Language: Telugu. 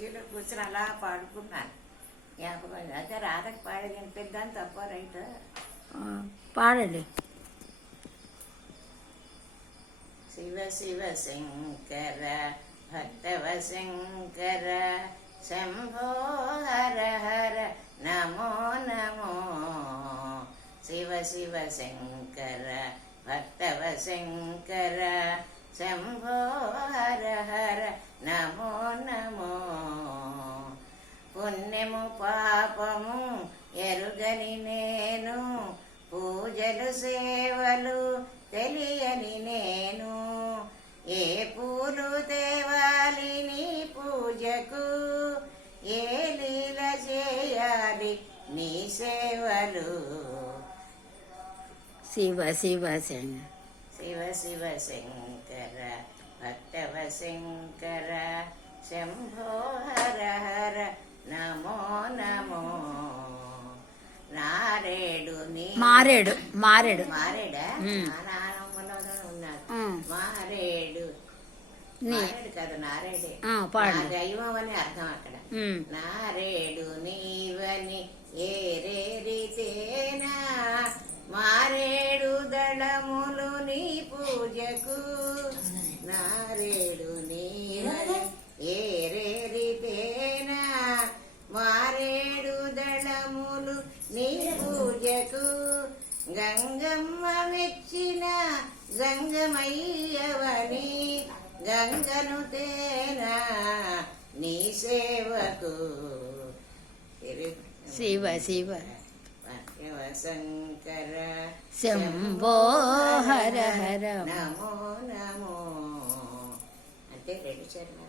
కుర్చీలో కూర్చొని అలా పాడుకున్నాను. జ్ఞాపకం అయితే రాధకి పాడి వినిపిద్దాం తప్ప రైట్ పాడండి. శివ శివ శంకర భక్తవ శంకర శంభో హర హర నమో నమో. శివ శివ శంకర భక్తవ శంకర శంభో హర హర నమో నమో. పుణ్యము పాపము ఎరుగని నేను, పూజలు సేవలు తెలియని నేను, ఏ పూలు తేవాలి నీ పూజకు, ఏ లీల చేయాలి నీ సేవలు. శివ శివ శంకర శివ శివ శంకర భక్తవ శంకర శంభో హర హర నమో నమో. నారేడు మారేడు మారేడు మారేడా నానమ్మలో ఉన్నాడు. మారేడు మారేడు కదా నారేడే దైవం అని అర్థం అక్కడ. నారేడు నీవని ఏరేరితేనా, మారేడు దళములు నీ పూజకు, నారేడు నీవని ఏరేరితేనా, మారేడు దళములు నీ పూజకు, గంగమ్మ మెచ్చిన గంగమయ్యవని, గంగను తేనా నీ సేవకు. శివ శివ శంకర శంభో హర హర నమో నమో. అంటే రెడ్డి శర్మ